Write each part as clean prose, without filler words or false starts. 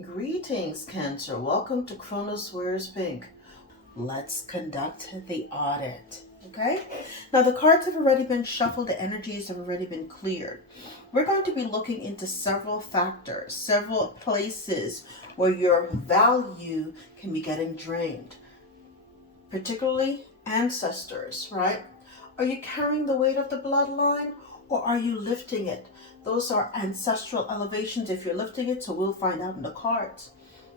Greetings, Cancer. Welcome to Chronos Wears Pink. Let's conduct the audit. Okay? Now, the cards have already been shuffled, the energies have already been cleared. We're going to be looking into several factors, several places where your value can be getting drained, particularly ancestors, right? Are you carrying the weight of the bloodline or are you lifting it? Those are ancestral elevations if you're lifting it, so we'll find out in the cards.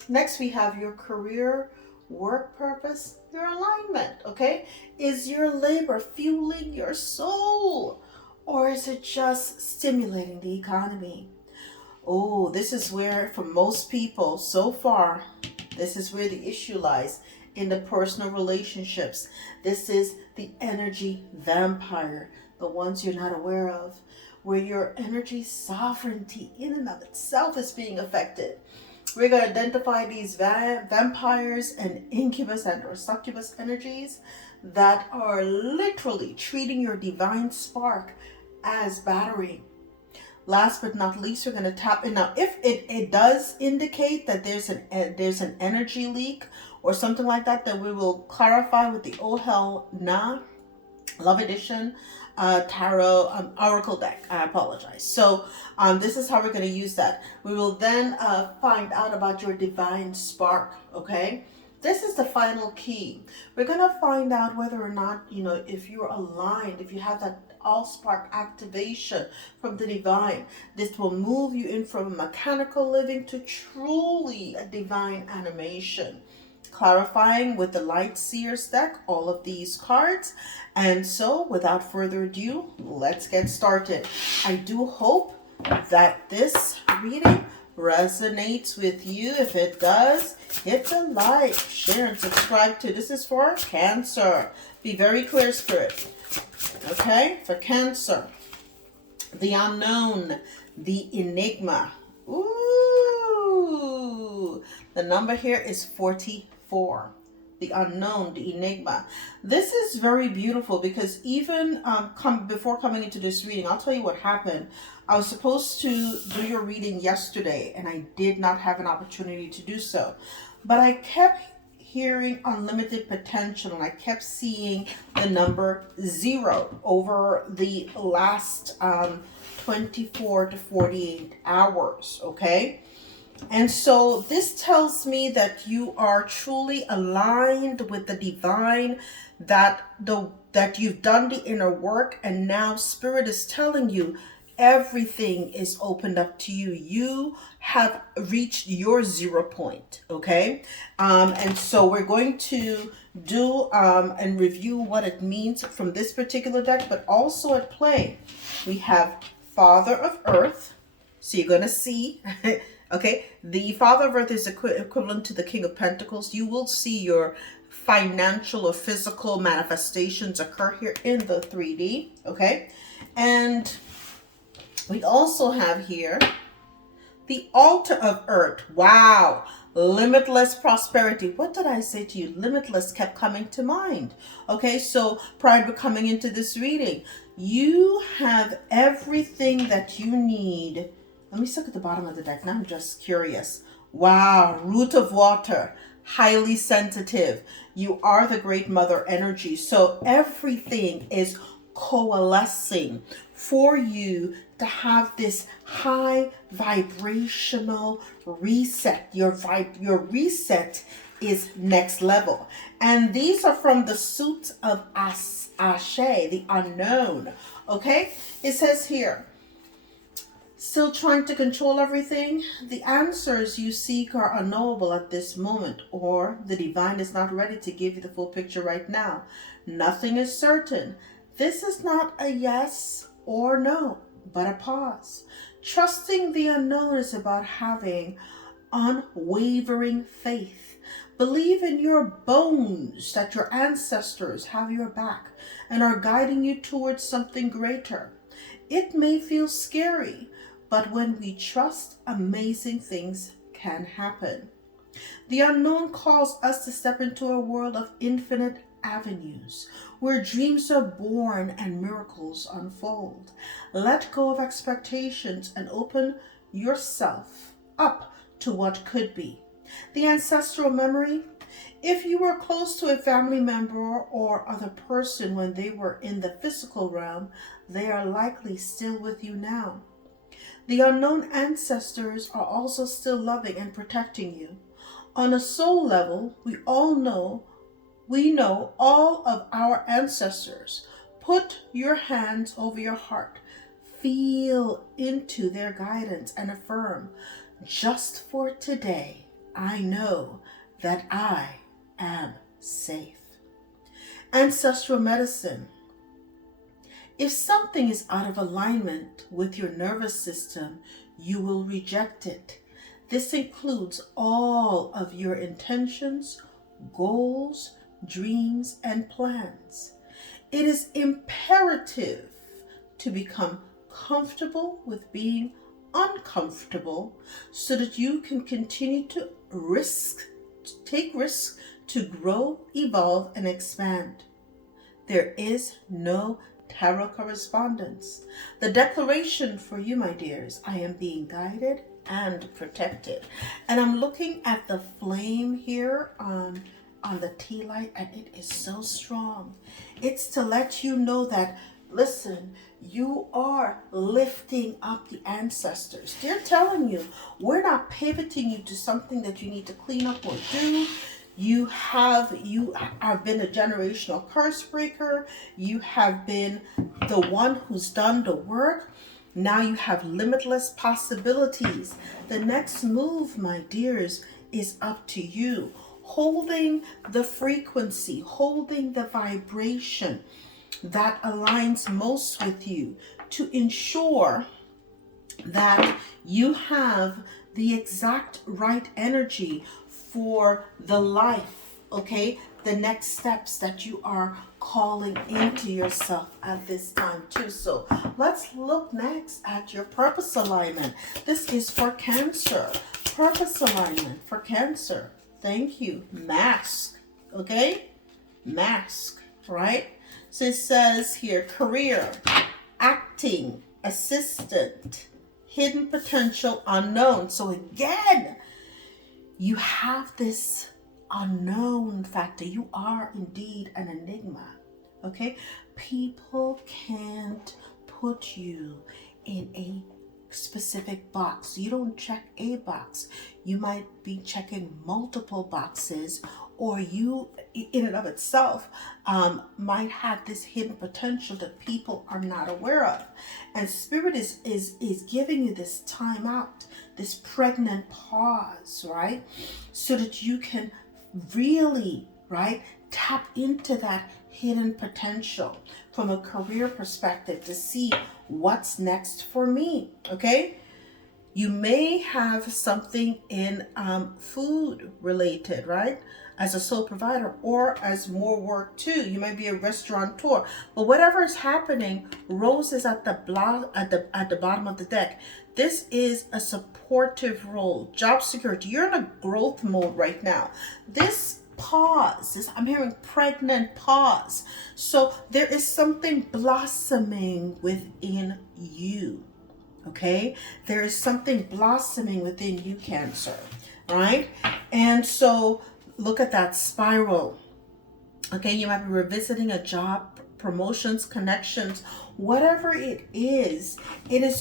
Next, we have your career, work purpose, your alignment, okay? Is your labor fueling your soul or is it just stimulating the economy? Oh, this is where, for most people so far, this is where the issue lies in the personal relationships. This is the energy vampire, the ones you're not aware of, where your energy sovereignty in and of itself is being affected. We're going to identify these vampires and incubus and or succubus energies that are literally treating your divine spark as battery. Last but not least, we're going to tap in. Now, if it does indicate that there's an energy leak or something like that, then we will clarify with the Oh Hell Nah Love Edition tarot oracle deck. I apologize. So this is how we're going to use that. We will then find out about your divine spark. Okay. This is the final key. We're going to find out whether or not, if you're aligned, if you have that all spark activation from the divine. This will move you in from a mechanical living to truly a divine animation. Clarifying with the Light Seers deck all of these cards. And so without further ado, let's get started. I do hope that this reading resonates with you. If it does, hit the like, share, and subscribe to. This is for Cancer. Be very clear, Spirit. Okay, for Cancer, the unknown, the enigma. Ooh, the number here is 44. The unknown, the enigma. This is very beautiful because even before coming into this reading, I'll tell you what happened. I was supposed to do your reading yesterday and I did not have an opportunity to do so. But I kept hearing unlimited potential and I kept seeing the number 0 over the last 24 to 48 hours, okay? And so this tells me that you are truly aligned with the divine, that you've done the inner work, and now Spirit is telling you everything is opened up to you. You have reached your 0 point, okay? And so we're going to do and review what it means from this particular deck, but also at play we have Father of Earth. So you're going to see okay, the Father of Earth is equivalent to the King of Pentacles. You will see your financial or physical manifestations occur here in the 3D, okay? And we also have here the Altar of Earth. Wow, limitless prosperity. What did I say to you? Limitless kept coming to mind. Okay, so prior to coming into this reading, you have everything that you need. Let me look at the bottom of the deck. Now I'm just curious. Wow, root of water, highly sensitive. You are the great mother energy. So everything is coalescing for you to have this high vibrational reset. Your reset is next level. And these are from the suit of Ashe, the unknown. Okay? It says here, still trying to control everything? The answers you seek are unknowable at this moment, or the divine is not ready to give you the full picture right now. Nothing is certain. This is not a yes or no, but a pause. Trusting the unknown is about having unwavering faith. Believe in your bones that your ancestors have your back and are guiding you towards something greater. It may feel scary, but when we trust, amazing things can happen. The unknown calls us to step into a world of infinite avenues, where dreams are born and miracles unfold. Let go of expectations and open yourself up to what could be. The ancestral memory, if you were close to a family member or other person when they were in the physical realm, they are likely still with you now. The unknown ancestors are also still loving and protecting you. On a soul level, we know all of our ancestors. Put your hands over your heart. Feel into their guidance and affirm, just for today, I know that I am safe. Ancestral medicine. If something is out of alignment with your nervous system, you will reject it. This includes all of your intentions, goals, dreams, and plans. It is imperative to become comfortable with being uncomfortable so that you can continue to take risks to grow, evolve, and expand. There is no tarot correspondence. The declaration for you, my dears, I am being guided and protected. And I'm looking at the flame here on the tea light, and it is so strong. It's to let you know that, listen, you are lifting up the ancestors. They're telling you, we're not pivoting you to something that you need to clean up or do. You have been a generational curse breaker. You have been the one who's done the work. Now you have limitless possibilities. The next move, my dears, is up to you. Holding the frequency, holding the vibration that aligns most with you to ensure that you have the exact right energy for the life, okay? The next steps that you are calling into yourself at this time too. So let's look next at your purpose alignment. This is for Cancer. Purpose alignment for Cancer. Thank you. Mask, okay? Mask, right? So it says here, career, acting, assistant, hidden potential, unknown. So again, you have this unknown factor. You are indeed an enigma, okay? People can't put you in a specific box. You don't check a box. You might be checking multiple boxes, or you in and of itself might have this hidden potential that people are not aware of. And Spirit is giving you this time out, this pregnant pause, right? So that you can really, right, tap into that hidden potential from a career perspective to see what's next for me, okay? You may have something in food related, right? As a sole provider, or as more work too. You might be a restaurateur. But whatever is happening, Rose is at the bottom of the deck. This is a supportive role. Job security. You're in a growth mode right now. This pause, I'm hearing pregnant pause. So there is something blossoming within you. Okay, there is something blossoming within you, Cancer, right? And so look at that spiral. Okay, you might be revisiting a job, promotions, connections, whatever it is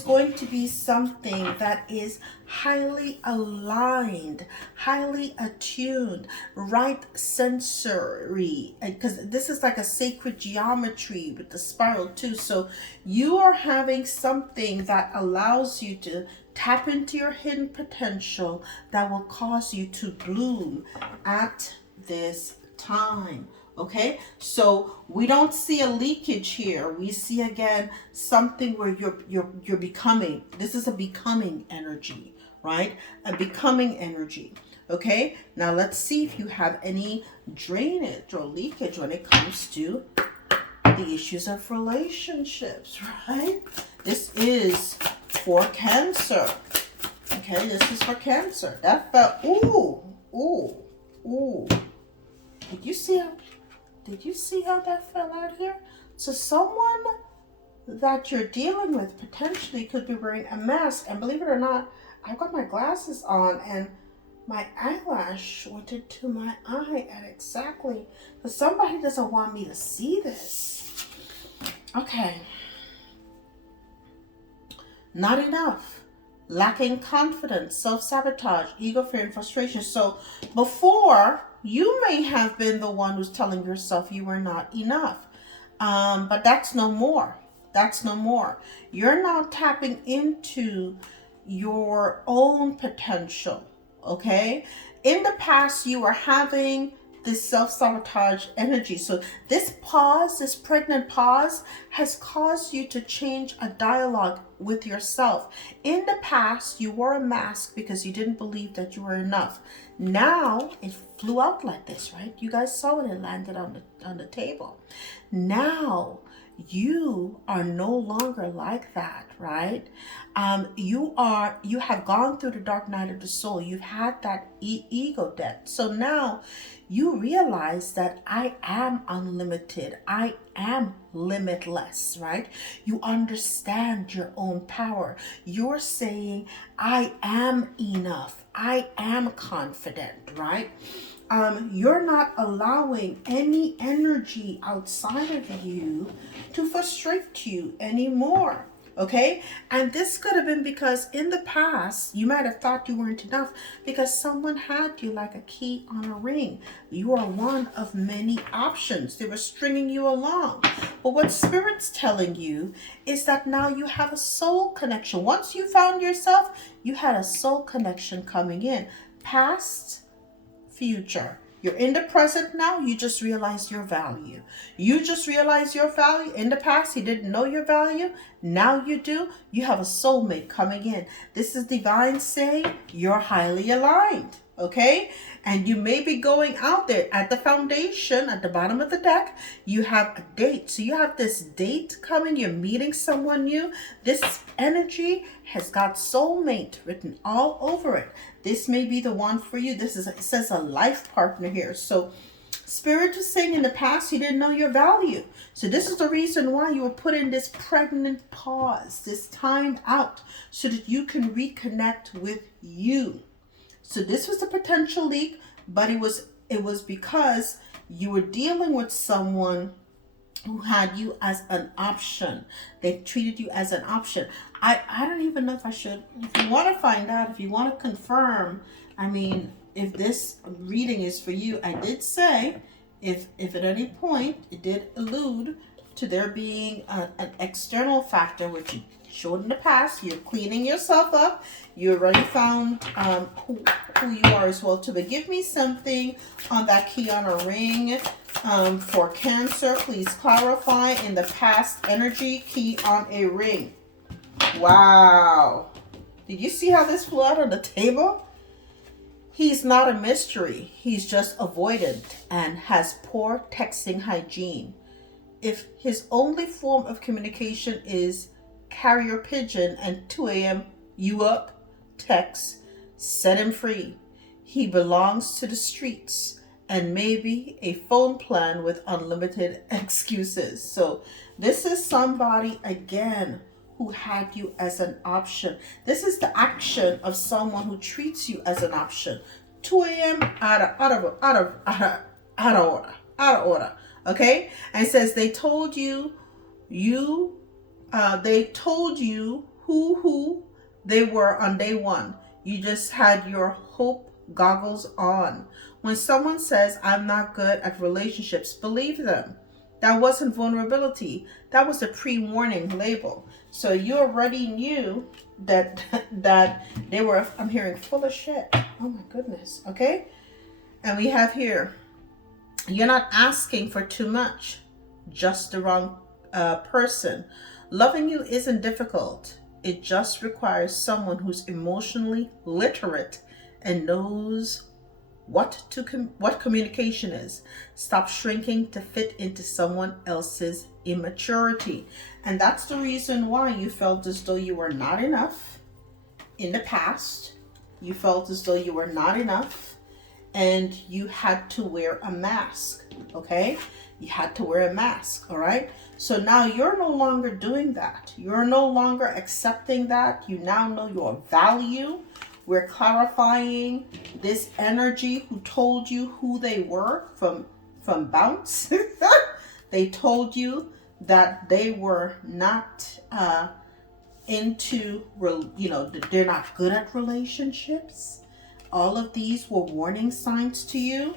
going to be something that is highly aligned, highly attuned, right sensory, because this is like a sacred geometry with the spiral too. So you are having something that allows you to tap into your hidden potential that will cause you to bloom at this time. Okay, so we don't see a leakage here. We see again something where you're becoming. This is a becoming energy, right? A becoming energy. Okay, now let's see if you have any drainage or leakage when it comes to the issues of relationships, right? This is for Cancer. Okay, this is for Cancer. That felt, ooh. Did you see how that fell out here? So someone that you're dealing with potentially could be wearing a mask. And believe it or not, I've got my glasses on and my eyelash went into my eye at exactly, but somebody doesn't want me to see this. Okay. Not enough. Lacking confidence, self-sabotage, ego, fear, and frustration. So before, you may have been the one who's telling yourself you were not enough. But that's no more. That's no more. You're now tapping into your own potential. Okay? In the past, you were having this self-sabotage energy. So this pause, this pregnant pause, has caused you to change a dialogue with yourself. In the past, you wore a mask because you didn't believe that you were enough. Now it flew out like this, right? You guys saw it, it landed on the table. Now you are no longer like that, right? You have gone through the dark night of the soul. You've had that ego death. So now you realize that I am unlimited. I am limitless, right? You understand your own power. You're saying, I am enough. I am confident, right? You're not allowing any energy outside of you to frustrate you anymore. Okay? And this could have been because in the past, you might have thought you weren't enough because someone had you like a key on a ring. You are one of many options. They were stringing you along. But what Spirit's telling you is that now you have a soul connection. Once you found yourself, you had a soul connection coming in. Past, future. You're in the present now. You just realize your value. You just realize your value. In the past, you didn't know your value. Now you do. You have a soulmate coming in. This is divine saying you're highly aligned. Okay? And you may be going out there at the foundation, at the bottom of the deck. You have a date. So you have this date coming. You're meeting someone new. This energy has got soulmate written all over it. This may be the one for you. It says a life partner here. So Spirit is saying in the past you didn't know your value. So this is the reason why you were put in this pregnant pause, this time out, so that you can reconnect with you. So this was a potential leak, but it was because you were dealing with someone who had you as an option. They treated you as an option. I don't even know if I should. If you want to find out, if you want to confirm, I mean, if this reading is for you, I did say, if at any point it did allude to there being an external factor, which you showed in the past, you're cleaning yourself up, you already found who you are as well. To give me something on that key on a ring for Cancer. Please clarify in the past energy key on a ring. Wow. Did you see how this flew out on the table? He's not a mystery. He's just avoidant and has poor texting hygiene. If his only form of communication is carrier pigeon and 2 a.m. you up text, set him free. He belongs to the streets and maybe a phone plan with unlimited excuses. So this is somebody again who had you as an option. This is the action of someone who treats you as an option. 2 a.m. out of order. Okay? And it says they told you who they were on day one. You just had your hope goggles on. When someone says, I'm not good at relationships, believe them. That wasn't vulnerability. That was a pre-warning label. So you already knew that they were, I'm hearing, full of shit. Oh my goodness. Okay? And we have here, you're not asking for too much, just the wrong person. Loving you isn't difficult. It just requires someone who's emotionally literate and knows what communication is. Stop shrinking to fit into someone else's immaturity. And that's the reason why you felt as though you were not enough in the past. You felt as though you were not enough and you had to wear a mask, okay? You had to wear a mask, all right? So now you're no longer doing that. You're no longer accepting that. You now know your value. We're clarifying this energy who told you who they were from bounce. They told you that they were not they're not good at relationships. All of these were warning signs to you,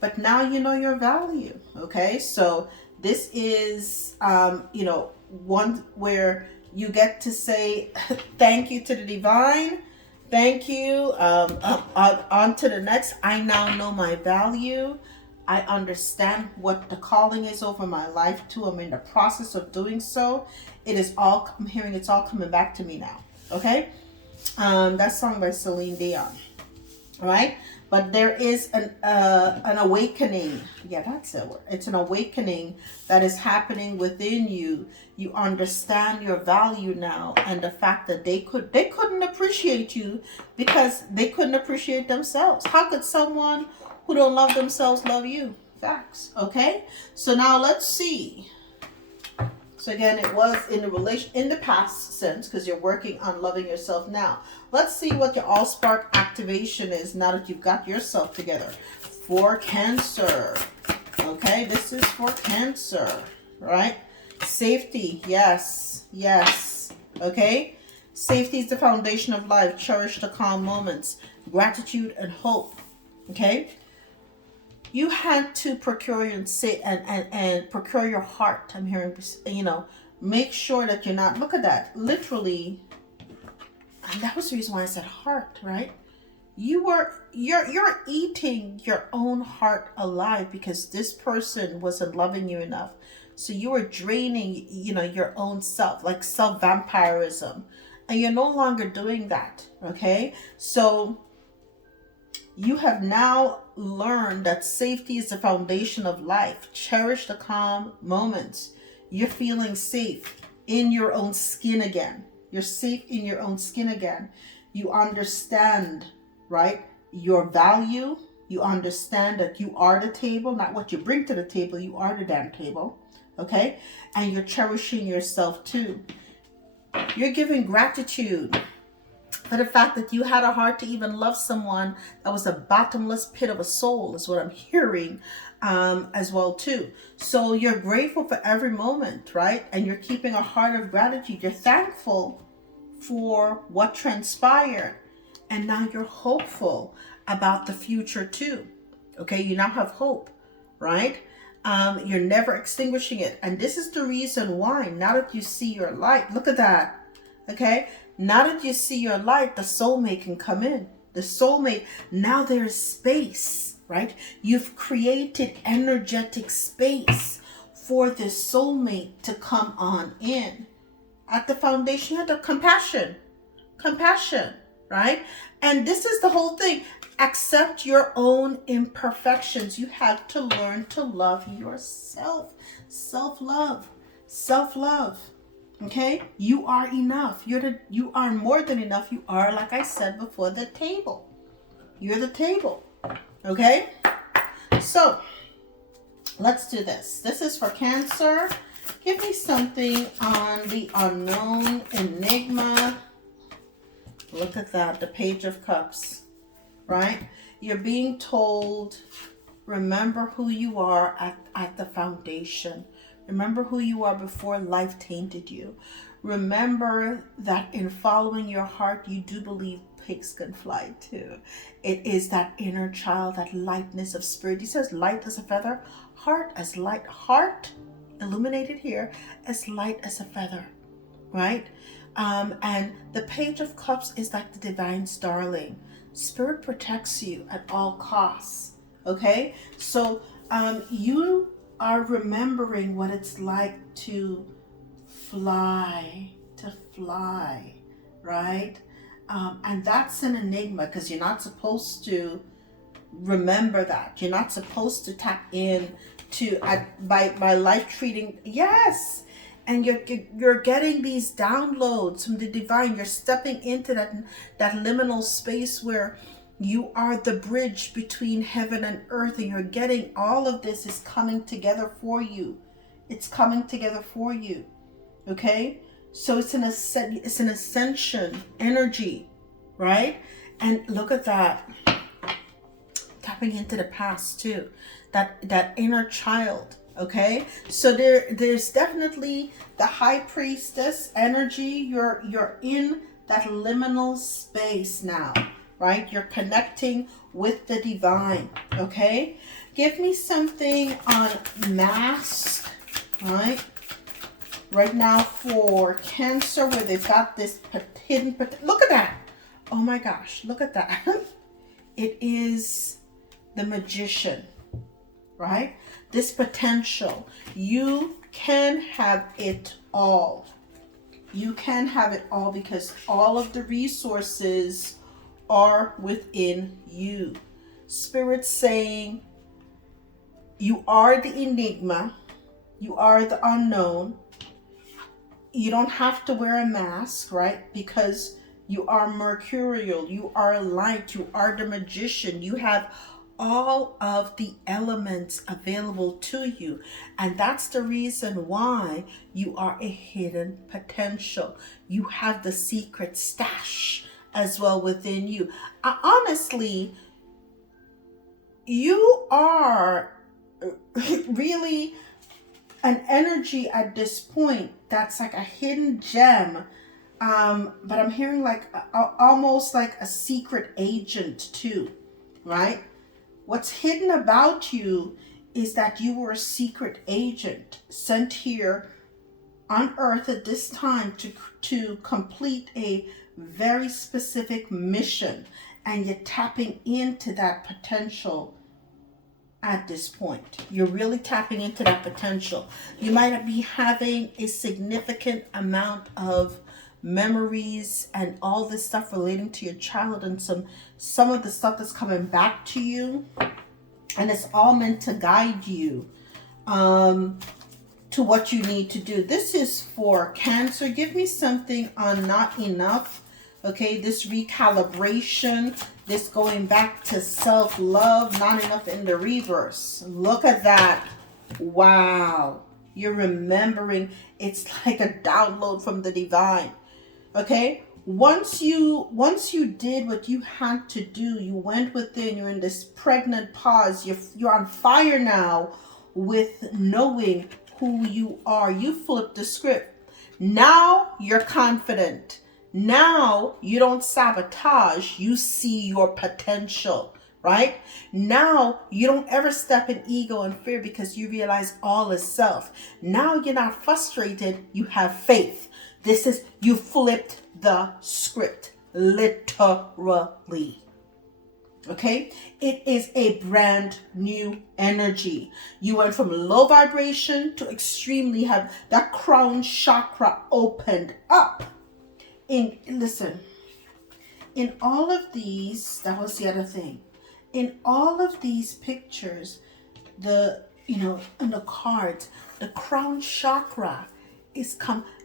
but now you know your value. Okay, so this is one where you get to say thank you to the divine. Thank you. On to the next. I now know my value. I understand what the calling is over my life too. I'm in the process of doing so. I'm hearing it's all coming back to me now. Okay? That song by Celine Dion. All right? But there is an awakening. Yeah, that's it. It's an awakening that is happening within you. You understand your value now, and the fact that they couldn't appreciate you because they couldn't appreciate themselves. How could someone who don't love themselves love you? Facts. Okay? So now let's see. So again, it was in the past sense because you're working on loving yourself now. Let's see what your Allspark activation is now that you've got yourself together. For Cancer. Okay, this is for Cancer, right? Safety, yes, yes. Okay? Safety is the foundation of life. Cherish the calm moments. Gratitude and hope. Okay? You had to procure and procure your heart. I'm hearing, make sure that you're not, look at that, literally, and that was the reason why I said heart, right? You're eating your own heart alive because this person wasn't loving you enough. So you were draining, your own self, like self-vampirism, and you're no longer doing that, okay? So you have now learned that safety is the foundation of life. Cherish the calm moments. You're feeling safe in your own skin again. You're safe in your own skin again. You understand, right, your value. You understand that you are the table, not what you bring to the table. You are the damn table, okay? And you're cherishing yourself too. You're giving gratitude for the fact that you had a heart to even love someone that was a bottomless pit of a soul, is what I'm hearing as well too. So you're grateful for every moment, right? And you're keeping a heart of gratitude. You're thankful for what transpired. And now you're hopeful about the future too. Okay, you now have hope, right? You're never extinguishing it. And this is the reason why, now that you see your light, look at that, okay? Now that you see your light, the soulmate can come in. The soulmate, now there is space, right? You've created energetic space for this soulmate to come on in. At the foundation, you have the compassion, right? And this is the whole thing. Accept your own imperfections. You have to learn to love yourself. Self-love. Okay? You are enough. You are more than enough. You are, like I said before, the table. You're the table. Okay? So, let's do this. This is for Cancer. Give me something on the unknown enigma. Look at that. The Page of Cups. Right? You're being told, remember who you are at the foundation. Remember who you are before life tainted you. Remember that in following your heart, you do believe pigs can fly too. It is that inner child, that lightness of spirit. He says light as a feather, heart as light. Heart, illuminated here, as light as a feather, right? And the Page of Cups is like the divine's darling. Spirit protects you at all costs, okay? So you are remembering what it's like to fly, right? And that's an enigma because you're not supposed to remember that. You're not supposed to tap in to by life treating. Yes, and you're getting these downloads from the divine. You're stepping into that liminal space where you are the bridge between heaven and earth, and you're getting all of this is coming together for you. It's coming together for you. Okay? So it's an ascension energy, right? And look at that. Tapping into the past too. That inner child. Okay? So there's definitely the high priestess energy. You're in that liminal space now, right? You're connecting with the divine. Okay? Give me something on mask, right? Right now for Cancer, where they've got this hidden, look at that. Oh my gosh, look at that. It is the Magician, right? This potential. You can have it all. You can have it all because all of the resources are within you. Spirit saying, you are the enigma. You are the unknown. You don't have to wear a mask, right? Because you are mercurial. You are light. You are the Magician. You have all of the elements available to you. And that's the reason why you are a hidden potential. You have the secret stash as well within you. Honestly, you are really an energy at this point that's like a hidden gem. But I'm hearing like almost like a secret agent too, right? What's hidden about you is that you were a secret agent sent here on Earth at this time to complete a very specific mission, and you're tapping into that potential at this point. You're really tapping into that potential. You might be having a significant amount of memories and all this stuff relating to your childhood, and some of the stuff that's coming back to you, and it's all meant to guide you to what you need to do. This is for Cancer. Give me something on not enough. Okay, this recalibration, this going back to self-love, not enough in the reverse. Look at that. Wow. You're remembering. It's like a download from the divine. Okay, once you did what you had to do, you went within, you're in this pregnant pause, you're on fire now with knowing who you are. You flipped the script. Now you're confident. Now you don't sabotage, you see your potential, right? Now you don't ever step in ego and fear because you realize all is self. Now you're not frustrated, you have faith. This is, you flipped the script, literally. Okay? It is a brand new energy. You went from low vibration to extremely high. That crown chakra opened up. Listen, in all of these, that was the other thing. In all of these pictures, in the cards, the crown chakra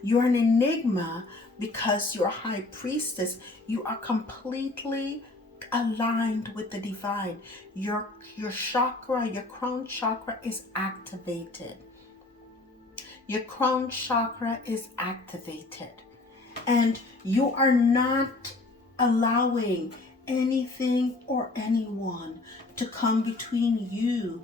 you're an enigma because you're a high priestess. You are completely aligned with the divine. Your chakra, your crown chakra is activated. Your crown chakra is activated. And you are not allowing anything or anyone to come between you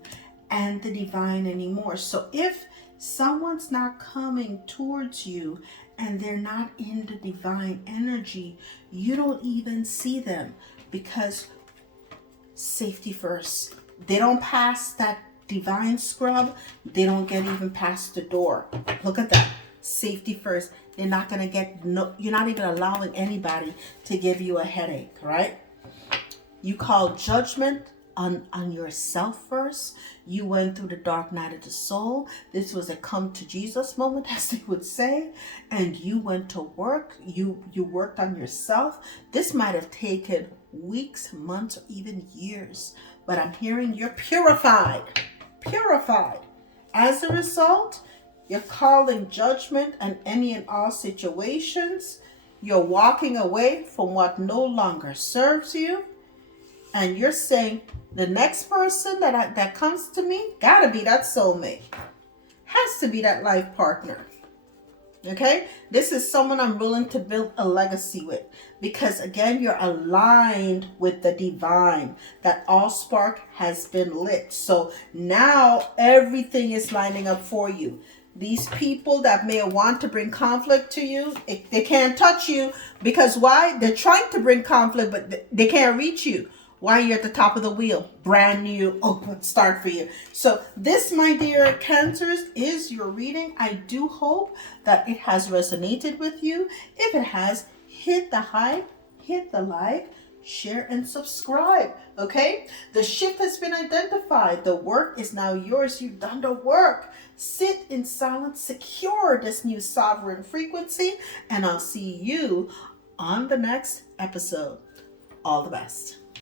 and the divine anymore. So if someone's not coming towards you and they're not in the divine energy, you don't even see them because safety first. They don't pass that divine scrub. They don't get even past the door. Look at that. Safety first. They're not going to get, you're not even allowing anybody to give you a headache, right? You call judgment on yourself first. You went through the dark night of the soul. This was a come to Jesus moment, as they would say. And you went to work. You worked on yourself. This might have taken weeks, months, or even years. But I'm hearing you're purified. Purified. As a result, you're calling judgment on any and all situations. You're walking away from what no longer serves you. And you're saying, the next person that comes to me, gotta be that soulmate. has to be that life partner. Okay, this is someone I'm willing to build a legacy with, because again, you're aligned with the divine. That all spark has been lit. So now everything is lining up for you. These people that may want to bring conflict to you, they can't touch you, because why? They're trying to bring conflict, but they can't reach you. Why? You're at the top of the wheel, brand new, open start for you. So this, my dear Cancers, is your reading. I do hope that it has resonated with you. If it has, hit the hype, hit the like, share, and subscribe. Okay? The shift has been identified. The work is now yours. You've done the work. Sit in silence, secure this new sovereign frequency, and I'll see you on the next episode. All the best.